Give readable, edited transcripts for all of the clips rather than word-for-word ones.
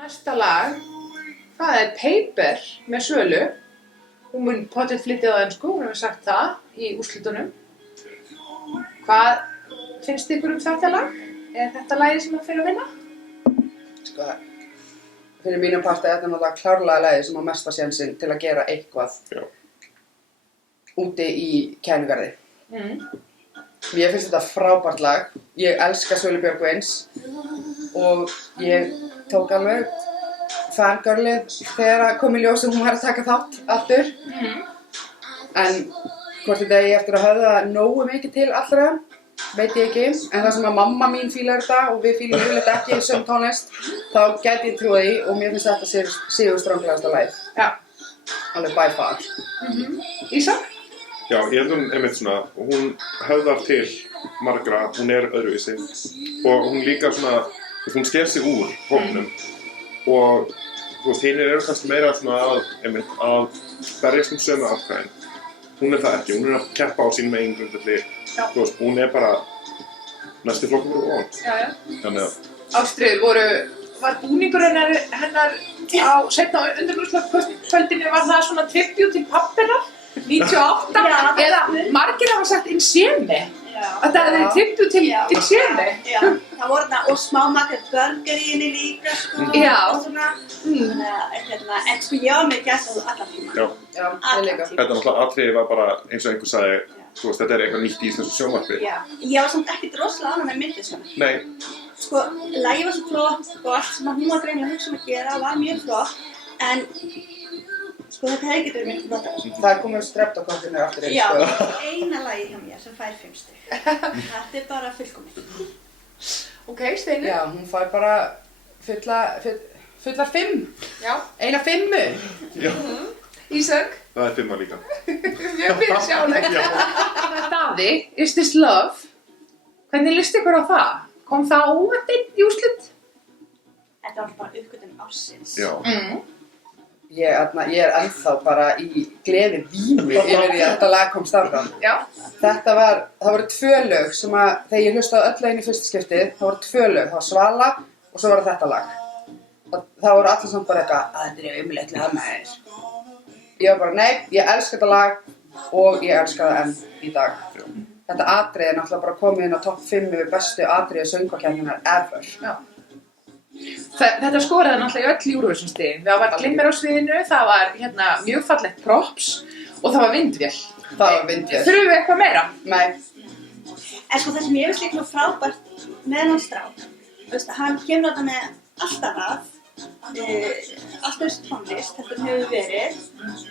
Næsta lag, það Paper með Svölu. Hún mun pottet flytja á ensku, hún hefur sagt það í úrslitunum. Hvað finnst ykkur þetta lag? Þetta lagið sem fyrir að vinna? Sko, fyrir mínu parti er þetta náttúrulega klárlega lagið sem á mesta sénsinn til að gera eitthvað úti í Kænugarði. Mér finnst þetta frábært lag. Ég elska Svölu Björgvins og ég tók alveg fangirlið þegar kom í ljós og hún var að taka þátt aftur. En hvort þetta eigi eftir að höfða nógu mikið til allra, veit ég ekki. En það sem að mamma mín fílar þetta og við fílum yfirleitt ekki sem tónlist, þá gæti ég trúið því og mér finnst þetta sigurstranglegasta lagið. Já. Alveg by far. Ísak? Já, ég held einmitt svona, hún höfðar til margra, hún er öðruvísi og hún líka svona, hún sker sig úr hópnum og þú veist, hinir eru kannski meira svona að berjast sömu atkvæðin. Hún er það ekki, hún er að keppa á sínum eigin grundvelli, þú veist, hún er bara næsti flokkur fyrir ofan. Já. Þannig að... Ástríður, var búningur hennar á seinna undanúrslagskvöldinu, var það svona tribute til pappinnar? 98? Eða margir hafa sagt Insemi. Að það hefði verið tribute til Insemi. Já, það voru þarna og smámakað burger í henni líka sko. Já. Og svona. En sko ég var með gæsahúð allan tíma. Já, ég líka. Þetta náttúrulega atriði var bara eins og einhver sagði, þú veist, þetta er eitthvað nýtt í íslensku sjónvarpi. Já, ég var samt ekkert rosalega ánægð með myndið svona. Nei. Sko, lagið var svo flott og allt sem hún var greinilega að hugsa að gera var mjög flott, en sko þetta hefði ekki verið mikið notað. Það er komið streptokokkinu aftur einn, Já, sko. eina lagið hjá mér sem fær 5 stig. Þetta er bara fullkomið. Ok, Steini? Já, hún fær bara fullar 5. Já. Eina 5. Já. Ísak? Það er 5 líka. Mjög fyrirsjánlegt. Daði, Is This Love? Hvernig líst ykkur á það? Kom það óvænt inn í úrslit? Þetta var bara uppgötun ársins. Já. Ég er ennþá bara í gleði vímu yfir því að þetta lag komst áfram. Já. Það voru 2 lög sem að, þegar ég hlustaði öll lögin í fyrsta skiptið, það voru 2 lög, það var Svala og svo var þetta lag. Það voru allir samt bara eitthvað, að þetta er umleitt lag með þér. Ég var bara, nei, ég elska þetta lag og ég elska það enn í dag. Þetta atriði er náttúrulega bara komið inn á topp 5 yfir bestu atriði söngvakeppninnar ever. Já. Þetta skoraði náttúrulega í öll Eurovision-stigin. Það var glimmer á sviðinu, það var mjög fallegt props og það var vindvél. Það var vindvél. Þurfum við eitthvað meira? Nei. En sko það sem ég veist líka frábært með hann strák, hann kemur þetta með alltaf alltaf þessi tónlist, þetta hefur verið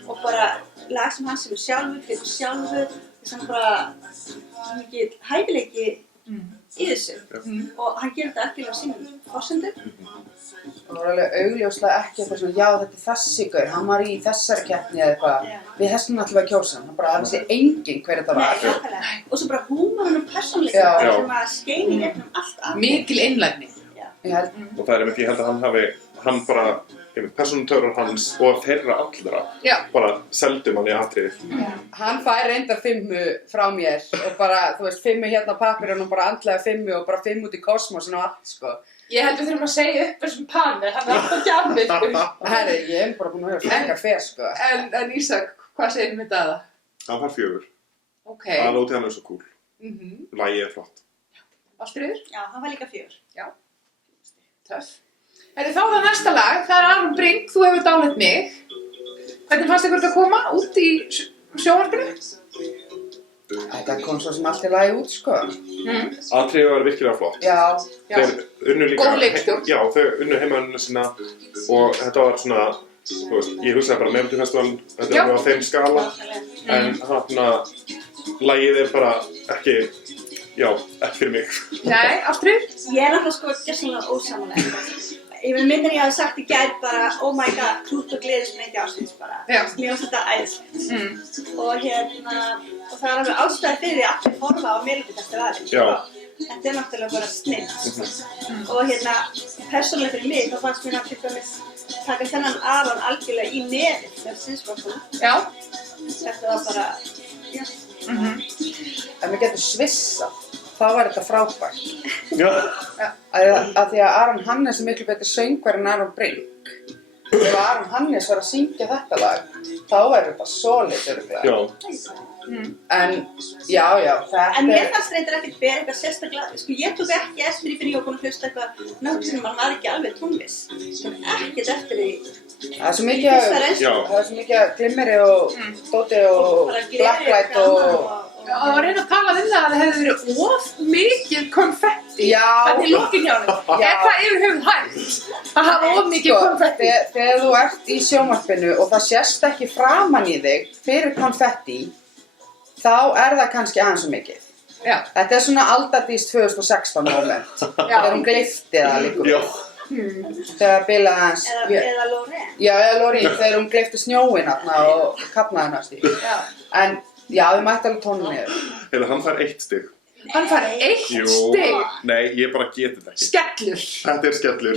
og bara lag sem hann semur sjálfur, flytur sjálfur, sem bara mikið hæfileiki í þessu og hann gerir þetta ekki á sínum forsendum. Það var alveg augljóslega ekki eitthvað svona, já þetta er þessi gaur, hann var í þessari keppni eða eitthvað, við þessum alltaf að kjósa hann, það vissi enginn hver þetta var. Nei, nákvæmlega. Og svo bara húmorinn og persónuleika sem að skein í gegnum allt annað. Mikil einlægni. Og það er einmitt, ég held að hann bara, persónutöfrar hans og þeirra allra, bara seldum hann í atriði. Hann fær reyndar 5 frá mér og bara, þú veist, 5 hérna á pappírinn og bara andlega 5 og bara 5 út í kosmosin og allt, sko. Ég held við þurfum að segja upp þessum panel, hann er alltaf gjafmildur. Herri, ég hef bara búin að vera frekar fer, sko. En Ísak, hvað segir við þetta? Hann fær 4. Ok. Aðlótið hann er svo cool. Lagið er flott. Ástríður? Já, hann fær líka 4. Já. Töff. Þá það næsta lag, það er Aron Brink, þú hefur dálegt mig. Hvernig fannst ykkur þetta að koma út í sjónvarpinu? Þetta kom svo sem allt í lagi út, sko. Atriðið var virkilega flott. Já. Þeir unnu líka... Góð leikstjórn. Já, þeir unnu heimannina sína og þetta var svona, þú veist, ég hugsaði bara Melodifestival, þetta var á þeim skala, en lagið er bara ekki fyrir mig. Nei, Ástríður? Ég er náttúrulega sko gersamlega ósamanlega. Ég myndin ég hafi sagt í gær bara, oh my god, krút og gleðisprengja ársins bara. Mér finnst þetta æðislegt. Og það er alveg ástæði fyrir því að allir horfa á Melodifestivalinn. Þetta er náttúrulega bara snillt. Og persónulega fyrir mig, þá fannst mér náttúrulega taka þennan Aron algjörlega í nefið þegar Sinsvarsson. Já. Þetta var bara, En við getum svissað þá var þetta frábært. Já. Af því að Aron Hannes miklu betri söngvari en Aron Brink. Ef Aron Hannes var að syngja þetta lag, þá væri þetta solid örugglega. Já. En, já, þetta En mér fannst reyndar ekkert bera eitthvað sérstaklega, sko ég tók ekki eftir í fyrir ég var búin að hlusta eitthvað nokkuð sem mann var ekki alveg tónlist. Tók ekkert eftir því. Það er svo mikið af glimmeri og dóti og blacklight og... Það var reyna að tala um það að það hefði verið of mikið konfetti. Já. Þannig í lokin hjá þeim. Er það yfir höfuð hægt? Það hafa of mikið konfetti. Þegar þú ert í sjónvarpinu og það sést ekki framan í þig fyrir konfetti, þá er það kannski aðeins svo mikið. Já. Þetta er svona Aldadís 2016 moment. Þegar hún gleypti það líka. Já. Þegar bilaði aðeins. Eða Loreen. Já, eða Loreen, þegar hún gleypti snjóinn þarna og kapnaði hennar stíl. En já, við mætti alveg tónum niður. Eða hann fær 1 stig. Hann fær 1 stig. Nei, ég bara geti þetta ekki. Skellur. Þetta er skellur.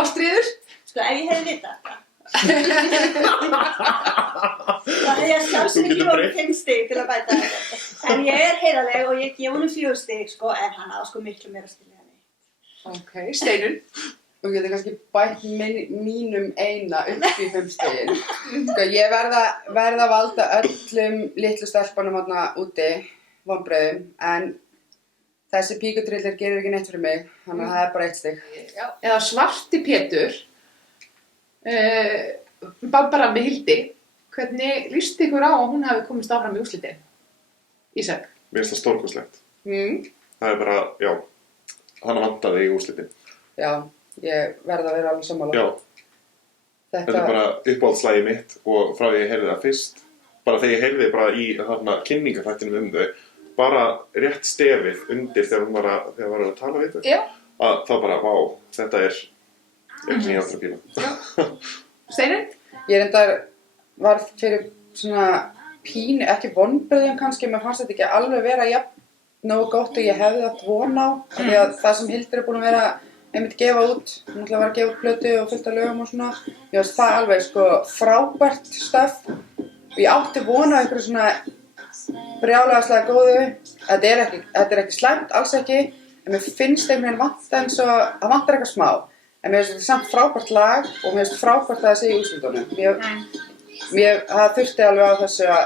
Ástríður? Sko ef ég hefði vitað þetta. Það hefði ég sjálfsög ekki voru 5 stig til að bæta þetta. En ég er heiðarleg og ég gef honum 4 stig, sko, en hann á sko miklu meira stig en ég. Ok, Steinun. Þú getur kannski bætt mínum eina upp í 5 stigin. Sko, ég verða að valda öllum litlu stelpunum þarna úti, vonbrigðum, en þessi píkutrillir gerir ekki neitt fyrir mig, þannig að það er bara 1 stig. Eða Svarti Pétur. Barbara með Hildi. Hvernig líst ykkur á að hún hafi komist áfram í úrslitin? Ísak? Mér finnst það stórkostlegt. Það er bara, já, hann vantaði í úrslitin. Já, ég verð að vera alveg sammála. Já. Þetta er bara uppáhaldslagið mitt og frá því ég heyrði það fyrst, bara þegar ég heyrði bara í þarna kynningarþættinum þau, bara rétt stefið undir þegar hún var að tala við þau. Já. Að þá bara, vá, þetta er eitthvað sem ég áttur að píla. Steinun? Ég reyndar var fyrir svona pínu, ekki vonbrigðum kannski, mér fannst þetta ekki alveg vera jafn nógu gott og ég hefði átt von á. Því að það sem Hildur er búin að vera einmitt gefa út, hún ætlaði að vera að gefa út plötu og fullt af lögum og svona. Ég veist það alveg sko frábært stöf og ég átti von á einhverju svona brjálæðislega góðu. Þetta er ekki slæmt, alls ekki, en mér finnst einhvern veginn vanta eins og það vantar eitthvað smá. En mér finnst þetta samt frábært lag og mér finnst frábært að það sé í úrslitunum. Það þurfti alveg á þessu að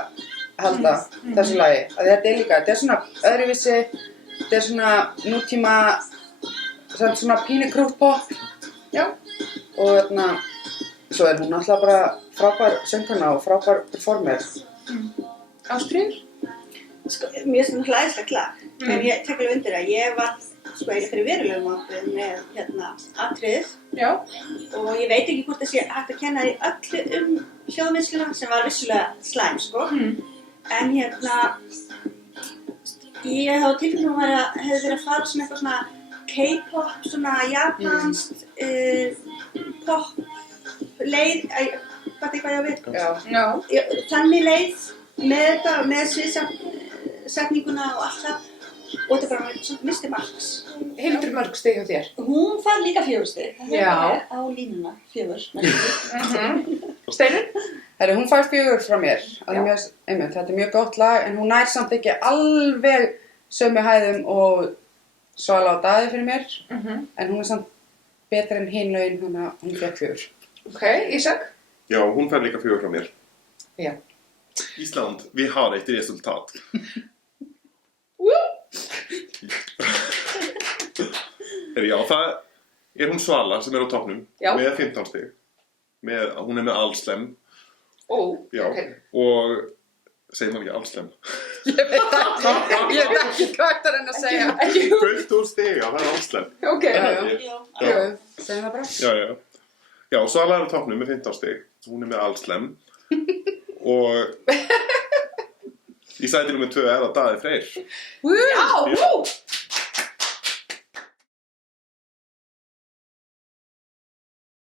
halda, þessu lagi. Þetta er líka, þetta er svona öðruvísi, þetta er svona nútíma, svona pínu krúttpopp. Já. Og þarna, svo er hún alltaf bara frábær söngkona og frábær performer. Ástríður? Sko, mér finnst þetta hlæðislegt lag, en ég tek alveg undir það. Ég var sko eiginlega fyrir verulegum ákveð með atriðið. Já. Og ég veit ekki hvort það sé hægt að kenna því öllu hljóðvinnsluna sem var vissulega slæm, sko. En ég hef á tilfinningum hefði verið að fara svona eitthvað svona K-pop, svona japanskt pop leið, hvað ég á við? Já. Þannig leið með þetta, með sviðsetninguna og allt það. Og þetta bara svona misti marks. Hildur mörg stig hjá þér? Hún fær líka 4 stig. Já. Það er á línuna, 4. Steinun? Hún fær 4 frá mér. Einmitt, þetta er mjög gott lag, en hún nær samt ekki alveg sömu hæðum og Svala og Daði fyrir mér. En hún er samt betri en hin lögin, þannig að hún fekk 4. Ok, Ísak? Ja, hún fær líka 4 frá mér. Ja. Island, vi har ett resultat. Já, það er hún Svala sem er á toppnum með 15 stig. Hún er með Alslem. Já, og segir maður ekki Alslem? Ég veit ekki hvað þetta er að segja. Fullt úr stiga, það er Alslem. Ok, já. Segir það bara. Já, Svala er á toppnum með 15 stig. Hún er með Alslem. Og í sæti nummer 2 er það Daði Freyr. Já,